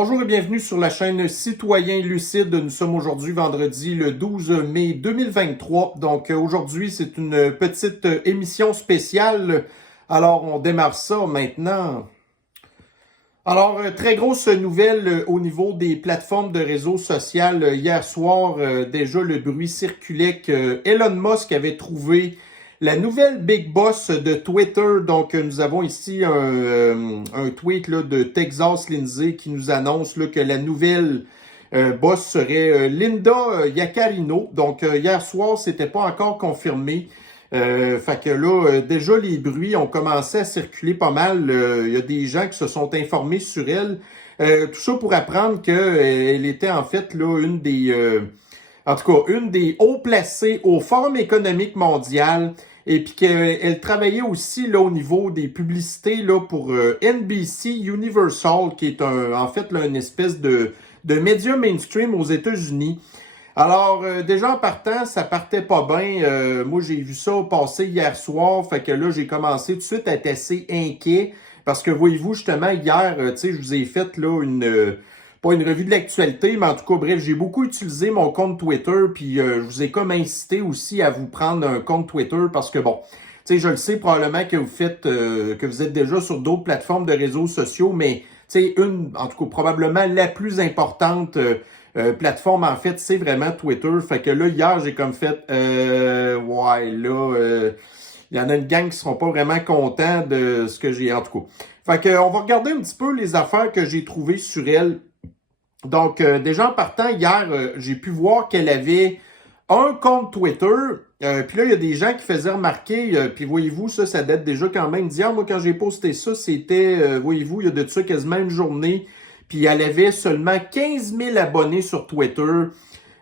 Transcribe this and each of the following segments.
Bonjour et bienvenue sur la chaîne Citoyen Lucide. Nous sommes aujourd'hui vendredi le 12 mai 2023. Donc aujourd'hui, c'est une petite émission spéciale. Alors, on démarre ça maintenant. Alors, très grosse nouvelle au niveau des plateformes de réseaux sociaux. Hier soir, déjà, le bruit circulait que Elon Musk avait trouvé la nouvelle Big Boss de Twitter. Donc, nous avons ici un tweet là, de Texas Lindsay qui nous annonce là, que la nouvelle boss serait Linda Yaccarino. Donc, hier soir, c'était pas encore confirmé. Fait que là, déjà, les bruits ont commencé à circuler pas mal. Il y a des gens qui se sont informés sur elle. Tout ça pour apprendre qu'elle était en fait là une des... en tout cas, une des hauts placés au Forum économique mondial et puis qu'elle travaillait aussi là au niveau des publicités là pour NBC Universal, qui est en fait là, une espèce de média mainstream aux États-Unis. Alors, déjà en partant, ça partait pas bien. Moi, j'ai vu ça passer hier soir, fait que là, j'ai commencé tout de suite à être assez inquiet parce que, voyez-vous, justement, hier, tu sais, je vous ai fait là pas une revue de l'actualité, mais en tout cas, bref, j'ai beaucoup utilisé mon compte Twitter, puis je vous ai comme incité aussi à vous prendre un compte Twitter parce que, bon, tu sais, je le sais probablement que que vous êtes déjà sur d'autres plateformes de réseaux sociaux, mais, tu sais, en tout cas, probablement la plus importante plateforme, en fait, c'est vraiment Twitter. Fait que là, hier, j'ai comme fait, ouais, là, il y en a une gang qui seront pas vraiment contents de ce que j'ai, en tout cas. Fait que, on va regarder un petit peu les affaires que j'ai trouvées sur elle. Donc, déjà en partant, hier, j'ai pu voir qu'elle avait un compte Twitter. Puis là, il y a des gens qui faisaient remarquer, puis voyez-vous, ça date déjà quand même d'hier. Moi, quand j'ai posté ça, c'était, voyez-vous, il y a de ça quasiment une journée. Puis elle avait seulement 15 000 abonnés sur Twitter.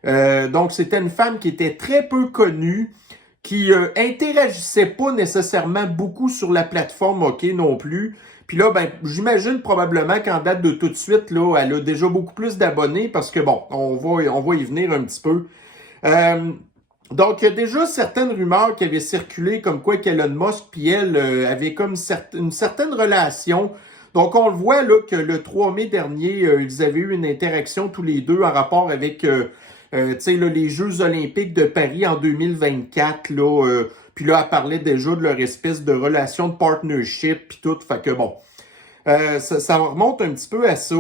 Donc, c'était une femme qui était très peu connue, qui interagissait pas nécessairement beaucoup sur la plateforme OK non plus. Puis là, ben, j'imagine probablement qu'en date de tout de suite, là, elle a déjà beaucoup plus d'abonnés parce que bon, on va y venir un petit peu. Donc, il y a déjà certaines rumeurs qui avaient circulé comme quoi qu'Elon Musk puis elle avaient comme une certaine relation. Donc, on le voit là que le 3 mai dernier, ils avaient eu une interaction tous les deux en rapport avec tu sais, là, les Jeux olympiques de Paris en 2024. Là, puis là, elle parlait déjà de leur espèce de relation de partnership puis tout. Fait que bon, ça remonte un petit peu à ça.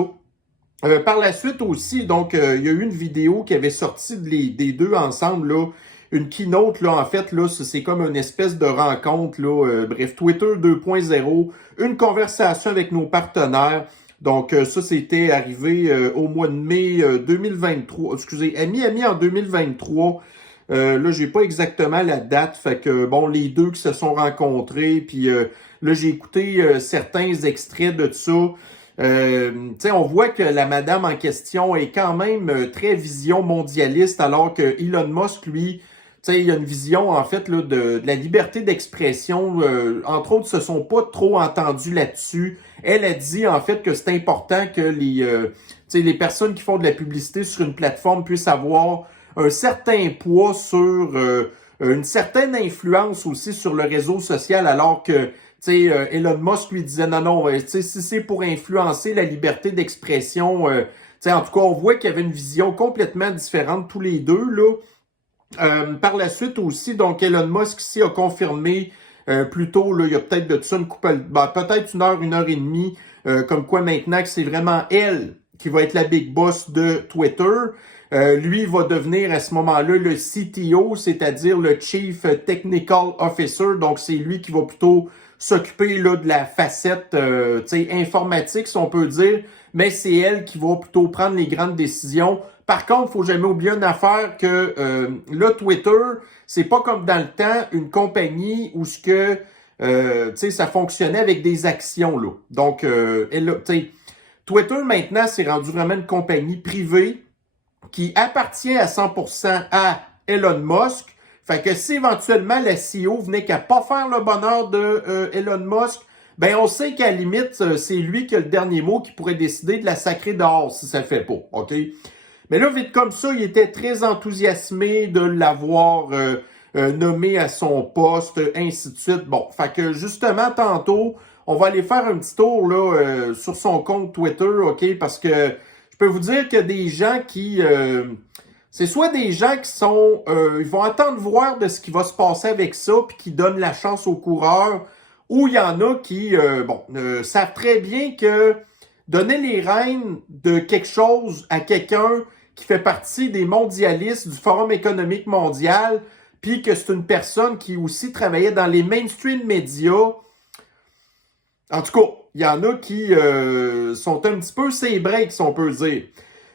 Par la suite aussi, donc, il y a eu une vidéo qui avait sorti des deux ensemble, là. Une keynote, là, en fait, là, c'est comme une espèce de rencontre, là. Bref, Twitter 2.0, une conversation avec nos partenaires. Donc, ça, c'était arrivé au mois de mai 2023. Excusez, ami en 2023. Là, j'ai pas exactement la date. Fait que, bon, les deux qui se sont rencontrés. Puis là, j'ai écouté certains extraits de ça. On voit que la madame en question est quand même très vision mondialiste, alors que Elon Musk, lui, il a une vision, en fait, là, de la liberté d'expression. Entre autres, se sont pas trop entendus là-dessus. Elle a dit, en fait, que c'est important que les personnes qui font de la publicité sur une plateforme puissent avoir un certain poids sur une certaine influence aussi sur le réseau social, alors que Elon Musk lui disait non, si c'est pour influencer la liberté d'expression, en tout cas, on voit qu'il y avait une vision complètement différente tous les deux, là. Par la suite aussi, donc Elon Musk ici a confirmé plus tôt, là, il y a peut-être de ça peut-être une heure et demie, comme quoi maintenant que c'est vraiment elle qui va être la big boss de Twitter. Lui va devenir à ce moment-là le CTO, c'est-à-dire le Chief Technical Officer. Donc, c'est lui qui va plutôt s'occuper là de la facette informatique, si on peut dire, mais c'est elle qui va plutôt prendre les grandes décisions. Par contre, faut jamais oublier une affaire que là, Twitter, c'est pas comme dans le temps une compagnie où ce que ça fonctionnait avec des actions là. Donc, Twitter maintenant, c'est rendu vraiment une compagnie privée qui appartient à 100% à Elon Musk. Fait que si éventuellement la CEO venait qu'à pas faire le bonheur de Elon Musk, ben on sait qu'à la limite, c'est lui qui a le dernier mot, qui pourrait décider de la sacrer dehors si ça le fait pas, OK? Mais là, vite comme ça, il était très enthousiasmé de l'avoir nommé à son poste, ainsi de suite. Bon, fait que justement, tantôt, on va aller faire un petit tour là, sur son compte Twitter, OK? Parce que je peux vous dire que des gens qui... c'est soit des gens qui sont... ils vont attendre voir de ce qui va se passer avec ça, puis qui donnent la chance aux coureurs, ou il y en a qui, savent très bien que donner les rênes de quelque chose à quelqu'un qui fait partie des mondialistes du Forum économique mondial, puis que c'est une personne qui aussi travaillait dans les mainstream médias. En tout cas, il y en a qui sont un petit peu ses breaks, si on peut dire.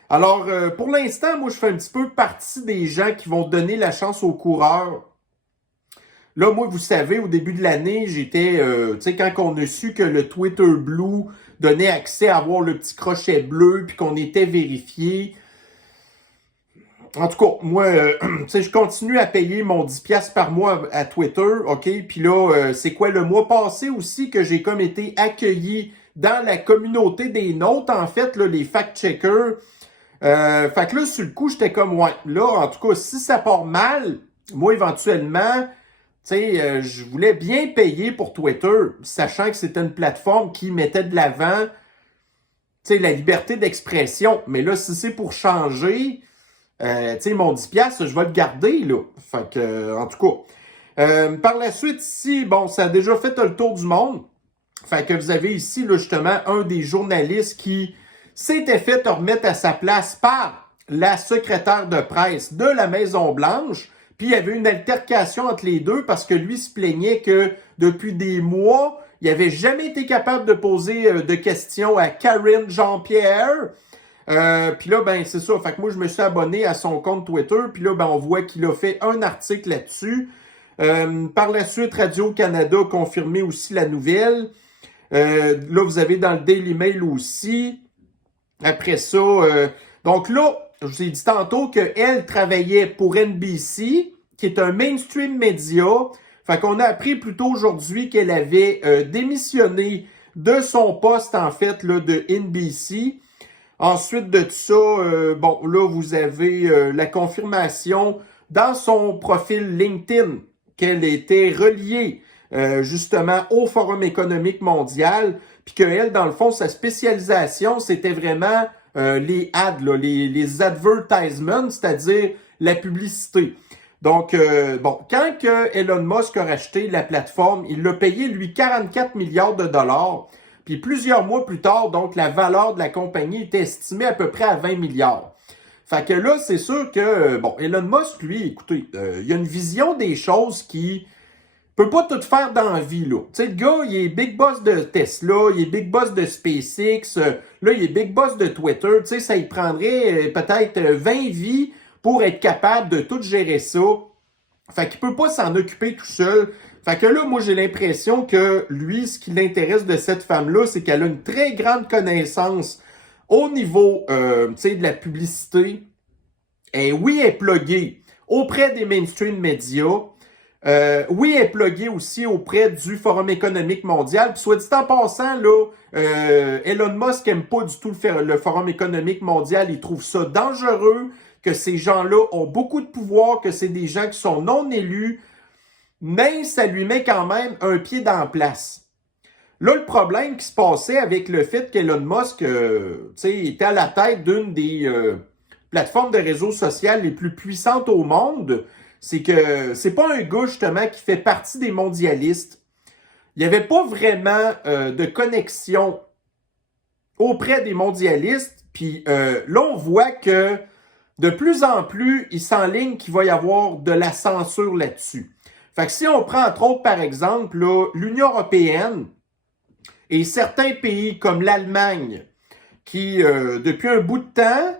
Alors, pour l'instant, moi, je fais un petit peu partie des gens qui vont donner la chance aux coureurs. Là, moi, vous savez, au début de l'année, j'étais, tu sais, quand on a su que le Twitter Blue donnait accès à avoir le petit crochet bleu, puis qu'on était vérifié. En tout cas, moi, tu sais, je continue à payer mon 10$ par mois à Twitter, OK? Puis là, c'est quoi, le mois passé aussi que j'ai comme été accueilli dans la communauté des nôtres, en fait, là, les fact-checkers. Fait que là, sur le coup, j'étais comme, ouais, là, en tout cas, si ça part mal, moi, éventuellement, tu sais, je voulais bien payer pour Twitter, sachant que c'était une plateforme qui mettait de l'avant, tu sais, la liberté d'expression. Mais là, si c'est pour changer, tu sais, mon 10$, je vais le garder, là. Fait que, en tout cas. Par la suite, ici, bon, ça a déjà fait le tour du monde. Fait que vous avez ici, là, justement, un des journalistes qui s'était fait remettre à sa place par la secrétaire de presse de la Maison-Blanche. Puis il y avait une altercation entre les deux parce que lui se plaignait que depuis des mois, il n'avait jamais été capable de poser de questions à Karine Jean-Pierre. Puis là, ben c'est ça. Fait que moi, je me suis abonné à son compte Twitter. Puis là, ben on voit qu'il a fait un article là-dessus. Par la suite, Radio-Canada a confirmé aussi la nouvelle. Là, vous avez dans le Daily Mail aussi. Après ça, donc là, je vous ai dit tantôt qu'elle travaillait pour NBC, qui est un mainstream média. Fait qu'on a appris plus tôt aujourd'hui qu'elle avait démissionné de son poste, en fait, là, de NBC. Ensuite de ça, bon, là, vous avez la confirmation dans son profil LinkedIn qu'elle était reliée justement au Forum économique mondial, puis qu'elle, dans le fond, sa spécialisation, c'était vraiment les ads, là, les advertisements, c'est-à-dire la publicité. Donc, bon, quand que Elon Musk a racheté la plateforme, il l'a payé, lui, 44 milliards de dollars. Puis plusieurs mois plus tard, donc, la valeur de la compagnie était estimée à peu près à 20 milliards. Fait que là, c'est sûr que, bon, Elon Musk, lui, écoutez, il a une vision des choses qui peut pas tout faire dans la vie, là. Tu sais, le gars, il est big boss de Tesla, il est big boss de SpaceX, là, il est big boss de Twitter. Tu sais, ça lui prendrait peut-être 20 vies pour être capable de tout gérer ça. Fait qu'il peut pas s'en occuper tout seul. Fait que là, moi, j'ai l'impression que lui, ce qui l'intéresse de cette femme-là, c'est qu'elle a une très grande connaissance au niveau, tu sais, de la publicité. Et oui, elle est pluguée auprès des mainstream médias. Oui, elle est pluguée aussi auprès du Forum économique mondial. Puis soit dit en passant, là, Elon Musk n'aime pas du tout le Forum économique mondial. Il trouve ça dangereux, que ces gens-là ont beaucoup de pouvoir, que c'est des gens qui sont non élus, mais ça lui met quand même un pied dans la place. Là, le problème qui se passait avec le fait qu'Elon Musk était à la tête d'une des plateformes de réseaux sociaux les plus puissantes au monde, c'est que c'est pas un gars, justement, qui fait partie des mondialistes. Il n'y avait pas vraiment de connexion auprès des mondialistes. Puis là, on voit que de plus en plus, il s'enligne qu'il va y avoir de la censure là-dessus. Fait que si on prend, entre autres, par exemple, l'Union européenne et certains pays comme l'Allemagne, qui, depuis un bout de temps,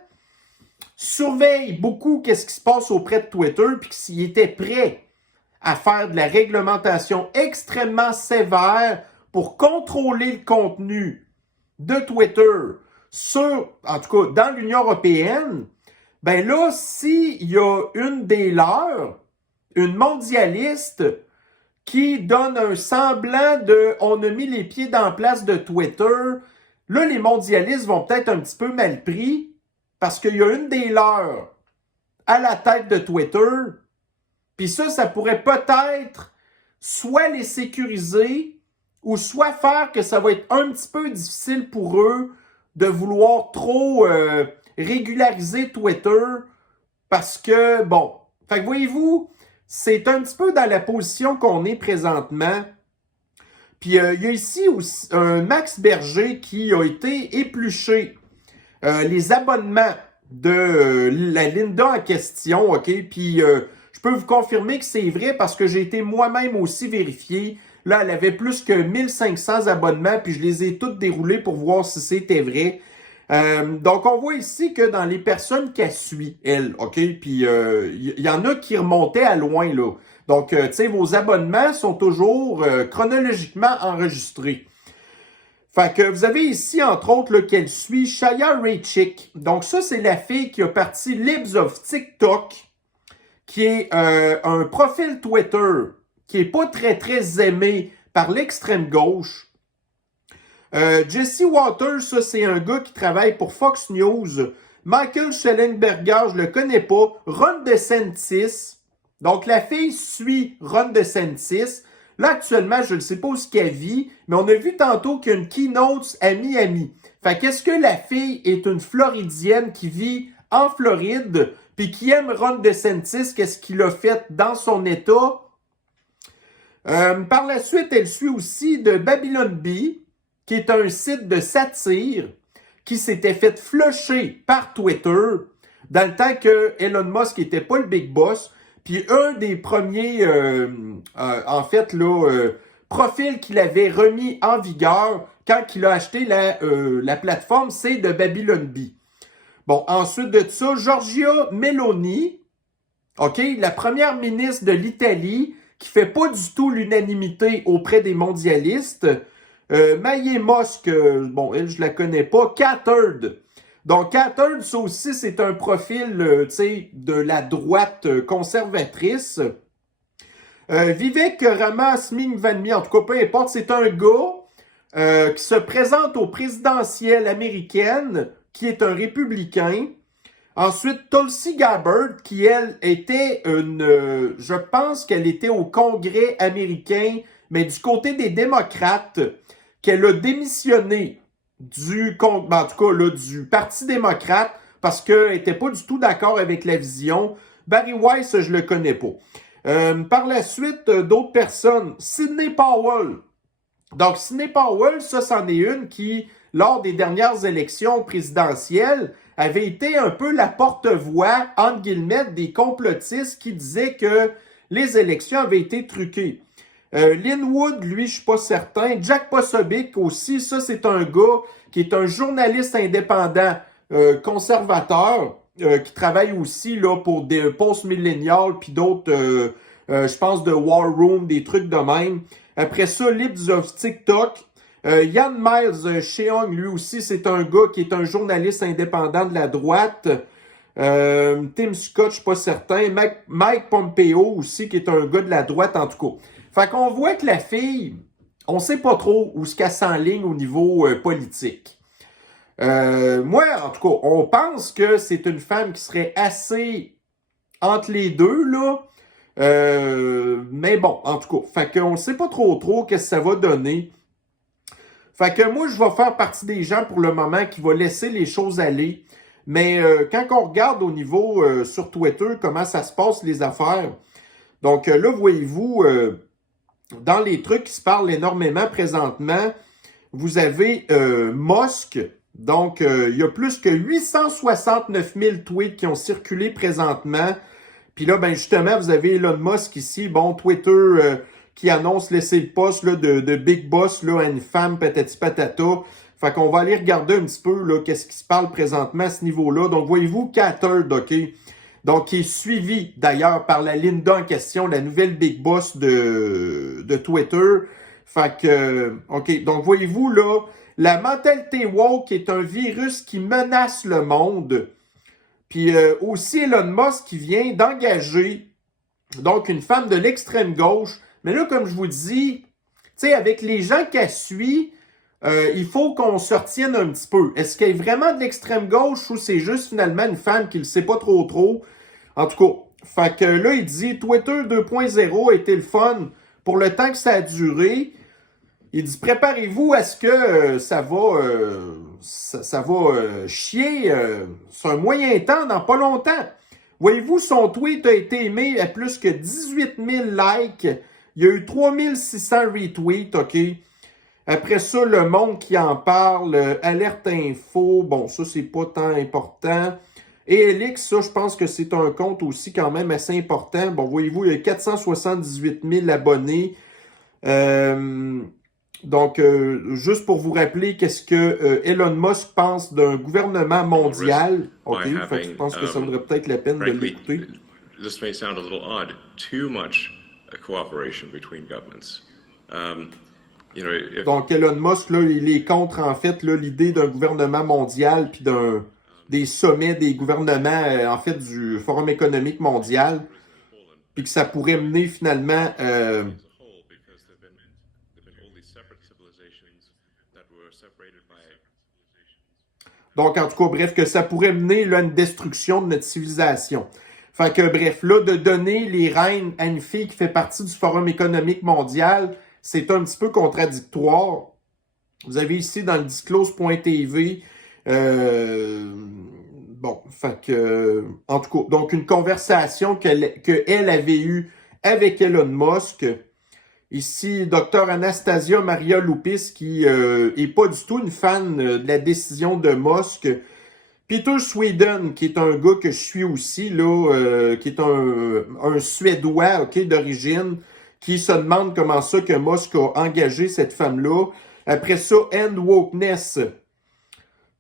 surveille beaucoup qu'est-ce qui se passe auprès de Twitter, puis s'il était prêt à faire de la réglementation extrêmement sévère pour contrôler le contenu de Twitter en tout cas, dans l'Union européenne, ben là, s'il y a une des leurs, une mondialiste, qui donne un semblant de « on a mis les pieds dans la place de Twitter », là, les mondialistes vont peut-être un petit peu mal pris, parce qu'il y a une des leurs à la tête de Twitter, puis ça pourrait peut-être soit les sécuriser ou soit faire que ça va être un petit peu difficile pour eux de vouloir trop régulariser Twitter parce que, bon, fait que voyez-vous, c'est un petit peu dans la position qu'on est présentement. Puis il y a ici aussi un Max Berger qui a été épluché les abonnements de la Linda en question, OK? Puis je peux vous confirmer que c'est vrai parce que j'ai été moi-même aussi vérifié. Là, elle avait plus que 1500 abonnements, puis je les ai toutes déroulés pour voir si c'était vrai. Donc, on voit ici que dans les personnes qu'elle suit, elle, OK? Puis, y en a qui remontaient à loin, là. Donc, tu sais, vos abonnements sont toujours chronologiquement enregistrés. Fait que vous avez ici, entre autres, qu'elle suit Shaya Raychick. Donc, ça, c'est la fille qui a parti Libs of TikTok, qui est un profil Twitter qui est pas très, très aimé par l'extrême gauche. Jesse Waters, ça, c'est un gars qui travaille pour Fox News. Michael Schellenberger, je le connais pas. Ron DeSantis. Donc, la fille suit Ron DeSantis. Là, actuellement, je ne sais pas où ce qu'elle vit, mais on a vu tantôt qu'il y a une keynote à Miami. Fait qu'est-ce que la fille est une Floridienne qui vit en Floride, puis qui aime Ron DeSantis, qu'est-ce qu'il a fait dans son État? Par la suite, elle suit aussi de Babylon Bee, qui est un site de satire qui s'était fait flusher par Twitter dans le temps que Elon Musk n'était pas le big boss. Puis un des premiers, en fait, là, profils qu'il avait remis en vigueur quand il a acheté la plateforme, c'est de Babylon Bee. Bon, ensuite de ça, Giorgia Meloni, OK, la première ministre de l'Italie, qui fait pas du tout l'unanimité auprès des mondialistes. Maye Musk, bon, elle, je la connais pas. Catard. Donc, Catard, ça aussi, c'est un profil, tu sais, de la droite conservatrice. Vivek Ramaswamy, en tout cas, peu importe, c'est un gars qui se présente aux présidentielles américaines, qui est un républicain. Ensuite, Tulsi Gabbard, qui, elle, était une... je pense qu'elle était au Congrès américain, mais du côté des démocrates, qu'elle a démissionné en tout cas, là, du Parti démocrate parce qu'elle n'était pas du tout d'accord avec la vision. Barry Weiss, je le connais pas. Par la suite, d'autres personnes. Sidney Powell. Donc, Sidney Powell, ça, c'en est une qui, lors des dernières élections présidentielles, avait été un peu la porte-voix, entre guillemets, des complotistes qui disaient que les élections avaient été truquées. Lynn Wood, lui, je suis pas certain. Jack Posobiec aussi, ça, c'est un gars qui est un journaliste indépendant, conservateur, qui travaille aussi là pour des post-millennials puis d'autres, je pense, de War Room, des trucs de même. Après ça, Libs of TikTok. Ian Miles Cheong, lui aussi, c'est un gars qui est un journaliste indépendant de la droite. Tim Scott, je suis pas certain. Mike Pompeo aussi, qui est un gars de la droite, en tout cas. Fait qu'on voit que la fille, on sait pas trop où ce qu'elle s'enligne au niveau politique. Moi, en tout cas, on pense que c'est une femme qui serait assez entre les deux, là. Mais bon, en tout cas, fait qu'on sait pas trop qu'est-ce que ça va donner. Fait que moi, je vais faire partie des gens pour le moment qui va laisser les choses aller. Mais quand on regarde au niveau sur Twitter, comment ça se passe les affaires, donc là, voyez-vous, dans les trucs qui se parlent énormément présentement, vous avez Musk. Donc, il y a plus que 869 000 tweets qui ont circulé présentement. Puis là, ben justement, vous avez Elon Musk ici, bon, Twitter qui annonce laisser le poste là, de Big Boss là, à une femme patati patata. Fait qu'on va aller regarder un petit peu là, qu'est-ce qui se parle présentement à ce niveau-là. Donc, voyez-vous, Catard, OK? Donc, qui est suivi d'ailleurs par la Linda en question, la nouvelle Big Boss de Twitter. Fait que, OK, donc voyez-vous là, la mentalité woke est un virus qui menace le monde. Puis aussi Elon Musk qui vient d'engager donc une femme de l'extrême gauche. Mais là, comme je vous dis, tu sais, avec les gens qu'elle suit, il faut qu'on se retienne un petit peu. Est-ce qu'elle est vraiment de l'extrême gauche ou c'est juste finalement une femme qui ne le sait pas trop? En tout cas, fait que là, il dit Twitter 2.0 a été le fun pour le temps que ça a duré. Il dit, préparez-vous à ce que ça va chier sur un moyen temps dans pas longtemps. Voyez-vous, son tweet a été aimé à plus que 18 000 likes. Il y a eu 3600 retweets, OK? Après ça, Le Monde qui en parle, Alerte Info, bon, ça, c'est pas tant important. Et Elix, ça, je pense que c'est un compte aussi quand même assez important. Bon, voyez-vous, il y a 478 000 abonnés. Donc, juste pour vous rappeler, qu'est-ce que Elon Musk pense d'un gouvernement mondial. OK, fait que je pense que ça vaudrait peut-être la peine de l'écouter. This may sound a little odd, too much cooperation between governments. Donc, Elon Musk, là, il est contre, en fait, l'idée d'un gouvernement mondial puis des sommets des gouvernements, en fait, du Forum économique mondial, puis que ça pourrait mener finalement... Donc, en tout cas, bref, que ça pourrait mener là, à une destruction de notre civilisation. Fait que, bref, là, de donner les rênes à une fille qui fait partie du Forum économique mondial, c'est un petit peu contradictoire. Vous avez ici dans le disclose.tv, bon, fait que, en tout cas, donc une conversation qu'elle avait eue avec Elon Musk. Ici, Dr Anastasia Maria Loupis, qui est pas du tout une fan de la décision de Musk. Peter Sweden, qui est un gars que je suis aussi, là, qui est un Suédois, OK, d'origine, qui se demande comment ça que Musk a engagé cette femme-là. Après ça, End Wokeness.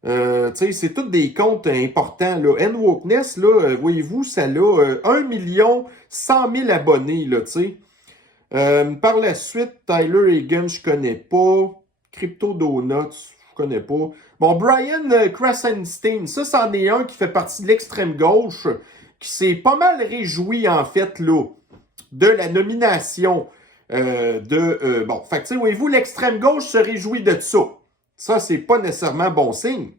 Tu sais, c'est tous des comptes importants, là. End Wokeness, là, voyez-vous, ça a 1 100 000 abonnés, là, tu sais. Par la suite, Tyler Hagen, je connais pas. Crypto Donuts, je connais pas. Bon, Brian Krasenstein, ça, c'en est un qui fait partie de l'extrême gauche, qui s'est pas mal réjoui, en fait, là, de la nomination bon, fait que, tu sais, voyez-vous, l'extrême gauche se réjouit de ça. Ça, c'est pas nécessairement bon signe.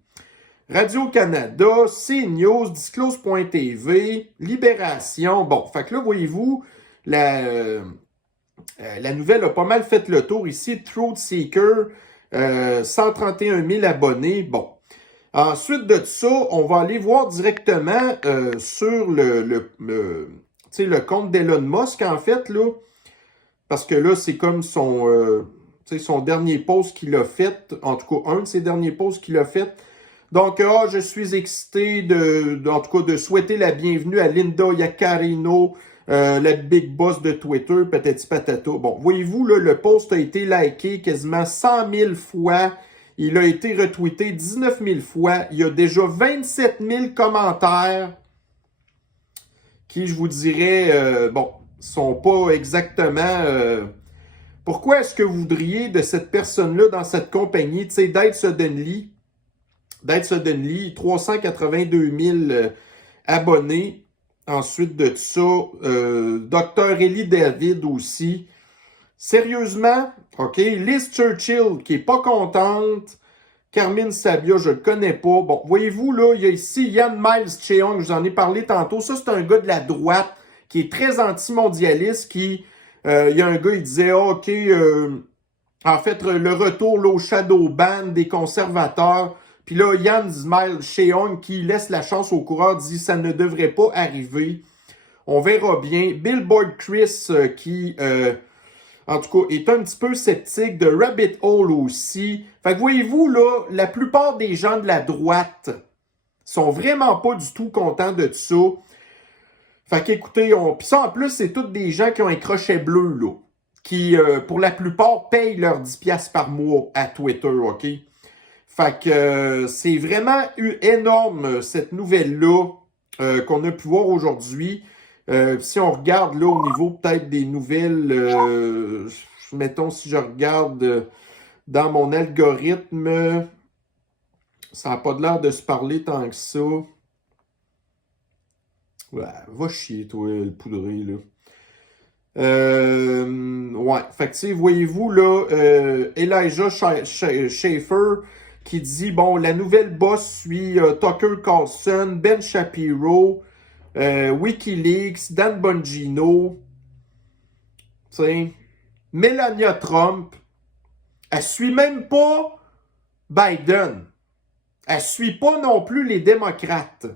Radio-Canada, CNews, Disclose.tv, Libération. Bon, fait que là, voyez-vous, la nouvelle a pas mal fait le tour ici. Truth Seeker, 131 000 abonnés. Bon. Ensuite de ça, on va aller voir directement sur le compte d'Elon Musk, en fait, là. Parce que là, c'est comme son dernier post qu'il a fait. En tout cas, un de ses derniers posts qu'il a fait. Donc, je suis excité en tout cas, de souhaiter la bienvenue à Linda Yaccarino, la big boss de Twitter, patati patata. Bon, voyez-vous, là, le post a été liké quasiment 100 000 fois. Il a été retweeté 19 000 fois. Il y a déjà 27 000 commentaires qui, je vous dirais, bon, sont pas exactement... pourquoi est-ce que vous voudriez de cette personne-là dans cette compagnie, tu sais, Dave Suddenly, 382 000 abonnés. Ensuite de ça, Dr. Ellie David aussi. Sérieusement, OK, Liz Churchill qui est pas contente. Carmine Sabia, je le connais pas. Bon, voyez-vous, là, il y a ici Yann Miles Cheong, je vous en ai parlé tantôt. Ça, c'est un gars de la droite qui est très anti-mondialiste, qui, il y a un gars, il disait, OK, en fait, le retour là, au shadow ban des conservateurs. Puis là, Yann Miles Cheong, qui laisse la chance aux coureurs, dit, ça ne devrait pas arriver. On verra bien. Billboard Chris, qui... en tout cas, est un petit peu sceptique, de Rabbit Hole aussi. Fait que voyez-vous, là, la plupart des gens de la droite sont vraiment pas du tout contents de ça. Fait qu'écoutez, puis ça en plus, c'est tous des gens qui ont un crochet bleu, là, qui, pour la plupart, payent leurs 10$ par mois à Twitter, OK? Fait que c'est vraiment énorme, cette nouvelle-là, qu'on a pu voir aujourd'hui. Si on regarde là au niveau peut-être des nouvelles, mettons si je regarde dans mon algorithme, ça n'a pas l'air de se parler tant que ça. Ouais, va chier toi le poudré là. Ouais, fait que tu sais, voyez-vous là, Elijah Schaefer qui dit, bon, la nouvelle boss suit Tucker Carlson, Ben Shapiro, Wikileaks, Dan Bongino, Melania Trump, Elle suit même pas Biden. Elle suit pas non plus les démocrates.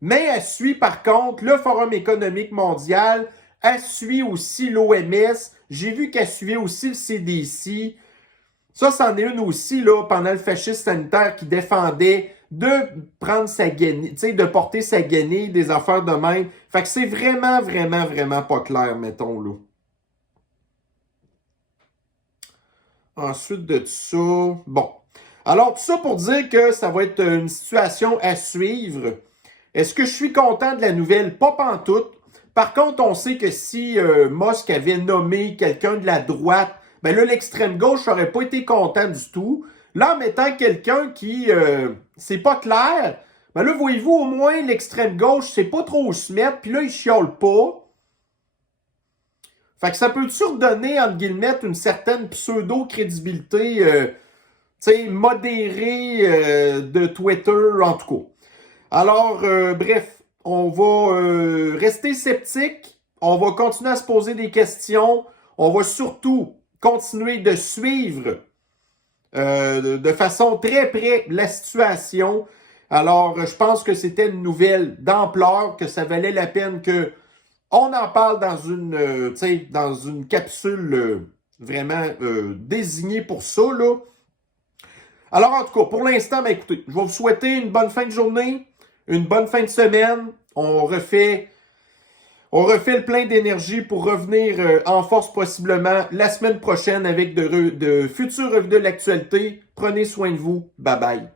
Mais elle suit par contre le Forum économique mondial, elle suit aussi l'OMS, j'ai vu qu'elle suivait aussi le CDC. Ça, c'en est une aussi, là, pendant le fascisme sanitaire qui défendait de prendre sa guenille, tu sais, de porter sa guenille, des affaires de même. Fait que c'est vraiment, vraiment, vraiment pas clair, mettons, là. Ensuite de ça, bon. Alors, tout ça pour dire que ça va être une situation à suivre. Est-ce que je suis content de la nouvelle? Pas pantoute. Par contre, on sait que si Musk avait nommé quelqu'un de la droite, ben là, l'extrême gauche n'aurait pas été content du tout. Là, en mettant quelqu'un qui, c'est pas clair, ben là, voyez-vous, au moins, l'extrême gauche, c'est pas trop où se mettre, puis là, il chiale pas. Fait que ça peut-tu redonner, entre guillemets, une certaine pseudo-crédibilité, tu sais, modérée de Twitter, en tout cas. Alors, bref, on va rester sceptique, on va continuer à se poser des questions, on va surtout continuer de suivre de façon très près la situation. Alors, je pense que c'était une nouvelle d'ampleur, que ça valait la peine que on en parle dans une capsule vraiment désignée pour ça, là. Alors, en tout cas, pour l'instant, ben, écoutez, je vais vous souhaiter une bonne fin de journée, une bonne fin de semaine. On refait le plein d'énergie pour revenir en force possiblement la semaine prochaine avec de futurs revues de l'actualité. Prenez soin de vous. Bye bye.